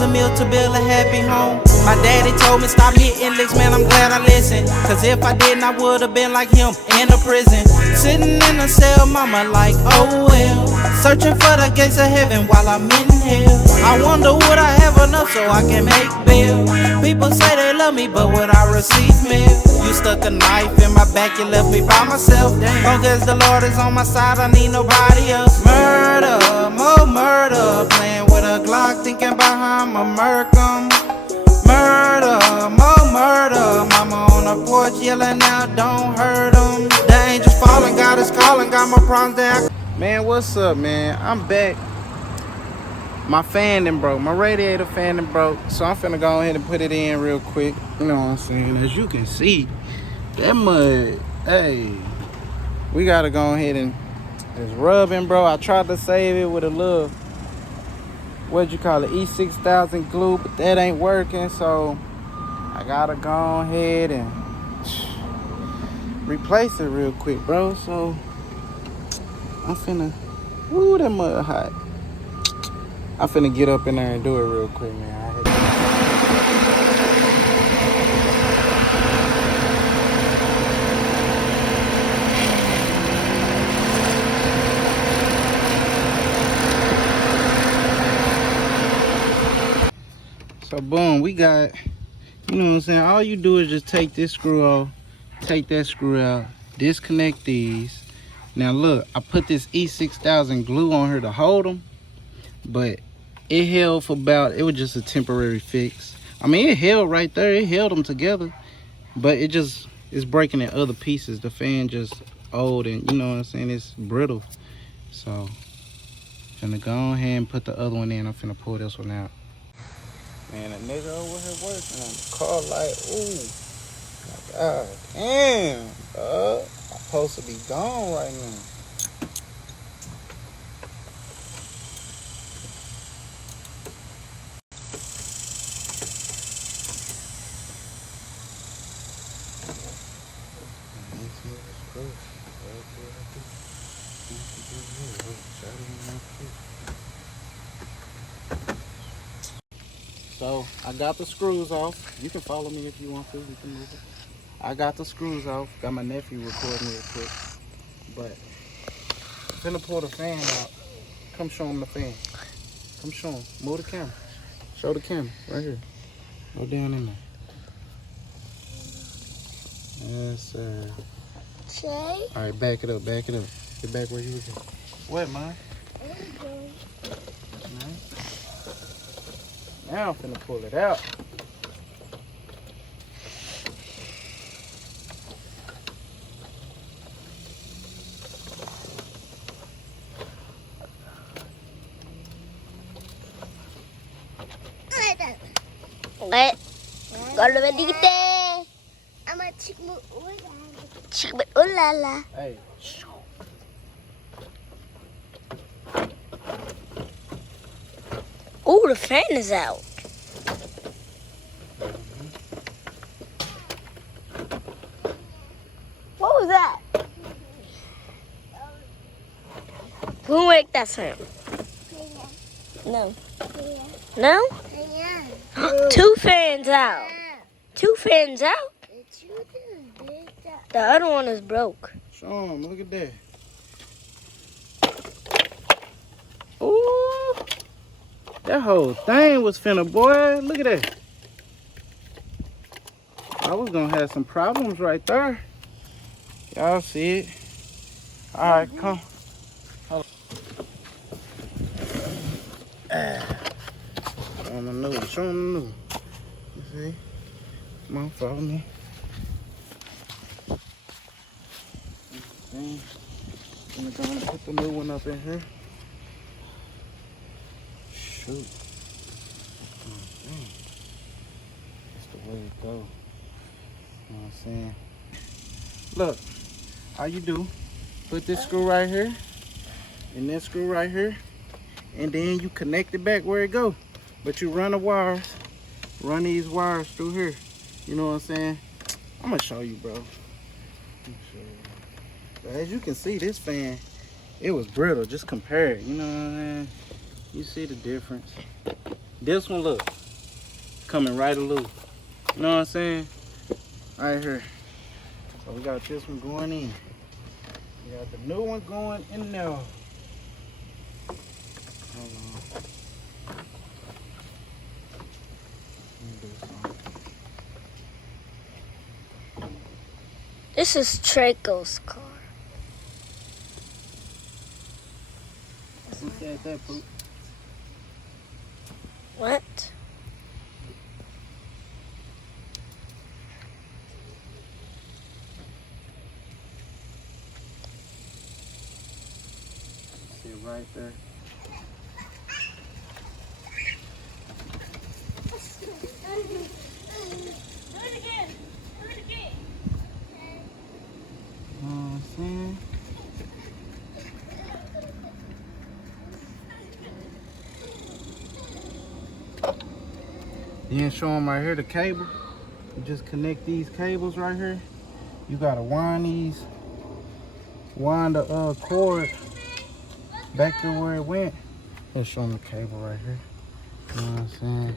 a meal to build a happy home. My daddy told me stop hitting licks, man, I'm glad I listened. Cause if I didn't, I would've been like him in a prison. Sitting in a cell, mama like, oh well. Searching for the gates of heaven while I'm in hell. I wonder would I have enough so I can make bail. People say they love me, but would I receive mail? You stuck a knife in my back, you left me by myself. Long as the Lord is on my side, I need nobody else. Murder, more murder. Playing with a Glock, thinking about how I'ma murk 'em. Murder, more murder. Mama on the porch yelling out, don't hurt 'em. The angels falling, God is calling, got my problems there. Man, what's up, man? I'm back. My fan done broke. My radiator fan done broke. So I'm finna go ahead and put it in real quick. You know what I'm saying? As you can see, that mud, hey, we gotta go ahead and just rub it, bro. I tried to save it with a little, what'd you call it, E6000 glue, but that ain't working. So I gotta go ahead and replace it real quick, bro. So I'm finna, woo, that mud hot. I'm finna get up in there and do it real quick, man. So boom, we got, you know what I'm saying? All you do is just take this screw off, take that screw out, disconnect these. Now look, I put this E6000 glue on here to hold them, but it held for about, it was just a temporary fix. I mean, it held right there, it held them together, but it just is breaking in other pieces. The fan just old and, you know what I'm saying, it's brittle. So I'm finna go ahead and put the other one in. I'm finna pull this one out. Man, a nigga over here working on the car like, ooh, my God, damn, I'm supposed to be gone right now. So I got the screws off. You can follow me if you want to. You can move it. I got the screws off. Got my nephew recording real quick. But I'm finna pull the fan out. Come show him the fan. Come show him. Move the camera. Show the camera right here. Go down in there. Yes, sir. All right, back it up. Back it up. Get back where you was at. What, man? Now I'm finna pull it out. What? Kalau beli kita, ama cikgu ulala. Hey. Oh, the fan is out. What was that? Who make that sound? No. No? Two fans out. Two fans out? The other one is broke. Show him, look at that. Ooh. That whole thing was finna, boy. Look at that. I was gonna have some problems right there. Y'all see it? All right, come. Show them the new. Show them the new. You see? Come on, follow me. Okay. I'm gonna put the new one up in here. Shoot. Okay. That's the way it goes. You know what I'm saying? Look, all you do, put this screw right here, and this screw right here, and then you connect it back where it go. But you run the wires, run these wires through here. You know what I'm saying? I'm gonna show you, bro. But as you can see, this fan, it was brittle. Just compare it. You know what I'm saying? You see the difference. This one, look, coming right loose. You know what I'm saying? Right here. So we got this one going in. We got the new one going in there. Hold on. Let me do something. This is Treyco's car. Who said that, Poop? What? Sit right there. You know what I'm saying? Then show them right here the cable. You just connect these cables right here. You gotta wind the cord back to where it went. Let's show them the cable right here. You know what I'm saying?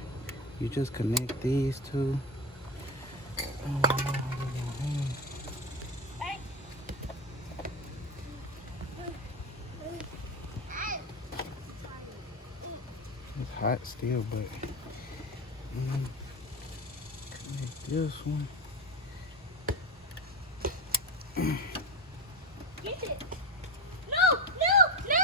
You just connect these two. It's hot still, but connect this one. Get it. No, no, no.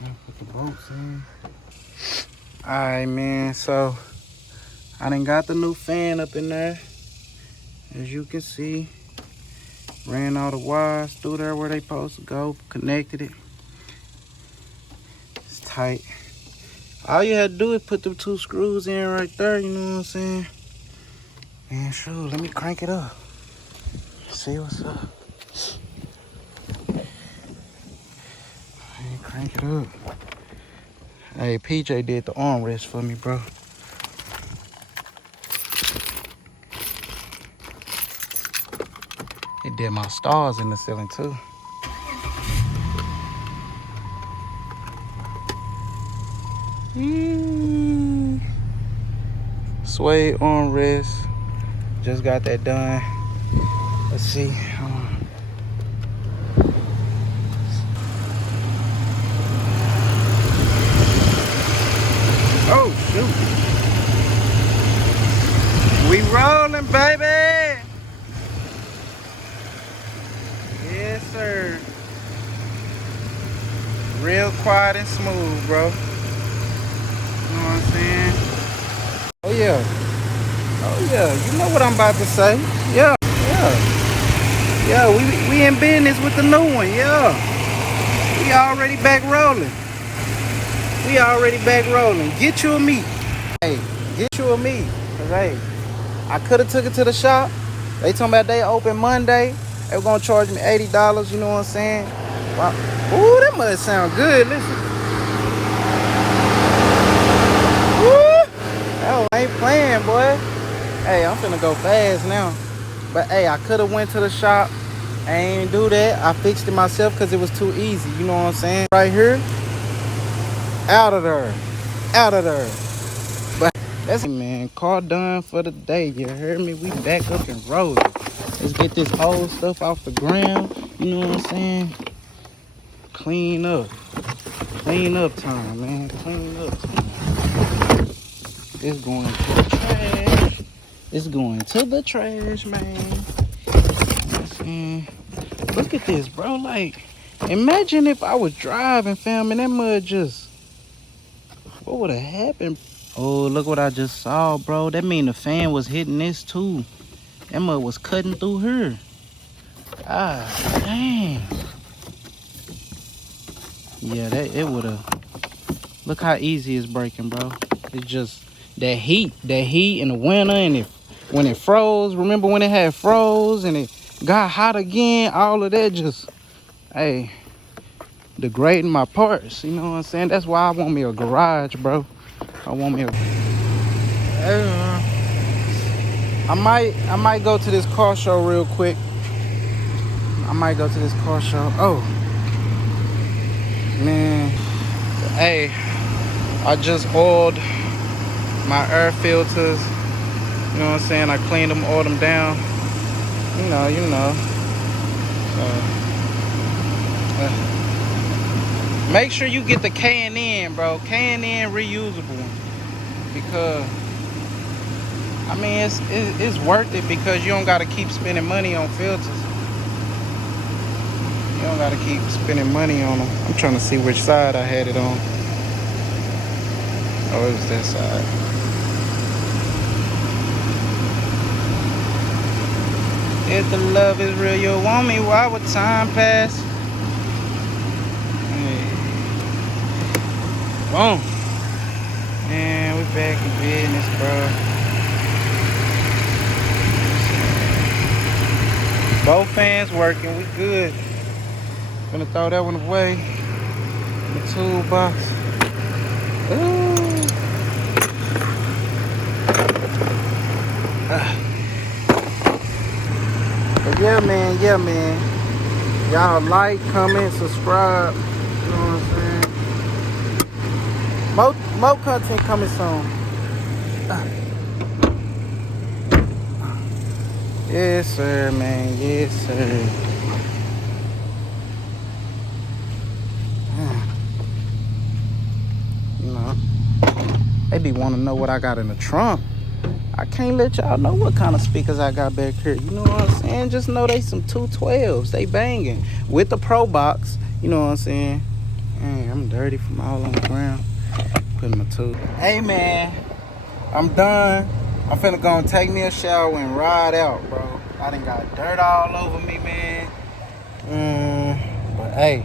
Now put the bolts in. Alright, man, so I done got the new fan up in there. As you can see, ran all the wires through there where they supposed to go, connected it. It's tight. All you had to do is put them 2 screws in right there, you know what I'm saying? And sure, let me crank it up. See what's up. Let me crank it up. Hey, PJ did the armrest for me, bro. He did my stars in the ceiling too. Suede armrest. Just got that done. Let's see. Oh, shoot. We rolling, baby. Yes, sir. Real quiet and smooth, bro. You know what I'm saying? Oh, yeah. Oh, yeah. You know what I'm about to say. Yeah, yeah. Yeah, we in business with the new one, yeah. We already back rolling. We already back rolling. Get you a meat. Hey, get you a meat. Cause hey, I could have took it to the shop. They talking about they open Monday. They were gonna charge me $80, you know what I'm saying? Wow. Ooh, that must sound good. Listen. Woo! That ain't playing, boy. Hey, I'm finna go fast now. But hey, I could have went to the shop. I ain't do that. I fixed it myself because it was too easy. You know what I'm saying? Right here. Out of there. Out of there. But that's it, man. Car done for the day. You heard me? We back up and rolling. Let's get this old stuff off the ground. You know what I'm saying? Clean up. Clean up time, man. Clean up time. It's going to the trash. It's going to the trash, man. Look at this, bro. Like, imagine if I was driving, fam, and that mud just... What would have happened? Oh, look what I just saw, bro. That mean the fan was hitting this, too. That mud was cutting through her. Ah, dang. Yeah, it would have... Look how easy it's breaking, bro. It's just that heat in the winter, and when it froze. Remember when it had froze and it got hot again? All of that just, hey, degrading my parts. You know what I'm saying? That's why I want me a garage, bro. I want me. I might go to this car show real quick. I might go to this car show. Oh man, hey, I just oiled my air filters. You know what I'm saying? I cleaned them, oiled them down. You know. Make sure you get the K&N, bro. K&N reusable, because I mean it's worth it, because you don't gotta keep spending money on filters. You don't gotta keep spending money on them. I'm trying to see which side I had it on. Oh, it was that side. If the love is real, you want me, why would time pass? Hey. Boom. Man, we back in business, bro. Both fans working, we good. Gonna throw that one away in the toolbox. Ooh. But yeah, man. Y'all like, comment, subscribe. You know what I'm saying? More content coming soon. Yes, sir, man. Yes, sir. You know, they be wanting to know what I got in the trunk. I can't let y'all know what kind of speakers I got back here. You know what I'm saying? Just know they some 212s. They banging with the Pro Box. You know what I'm saying? Man, I'm dirty from all on the ground. Putting my tooth. Hey, man. I'm done. I'm finna go and take me a shower and ride out, bro. I done got dirt all over me, man. But hey,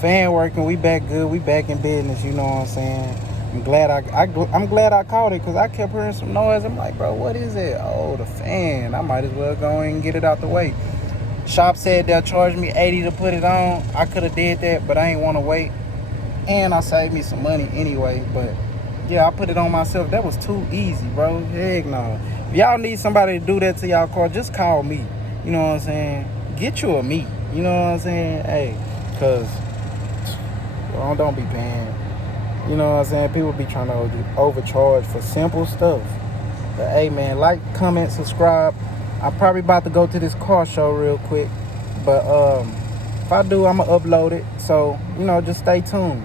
fan working. We back good. We back in business. You know what I'm saying? I'm glad I caught it, because I kept hearing some noise. I'm like, bro, what is it? Oh, the fan. I might as well go and get it out the way. Shop said they'll charge me $80 to put it on. I could have did that, but I ain't want to wait. And I saved me some money anyway. But yeah, I put it on myself. That was too easy, bro. Heck no. If y'all need somebody to do that to y'all car, just call me. You know what I'm saying? Get you a me. You know what I'm saying? Hey, because don't be paying. You know what I'm saying? People be trying to overcharge for simple stuff. But hey, man, like, comment, subscribe. I'm probably about to go to this car show real quick. But if I do, I'm going to upload it. So, just stay tuned.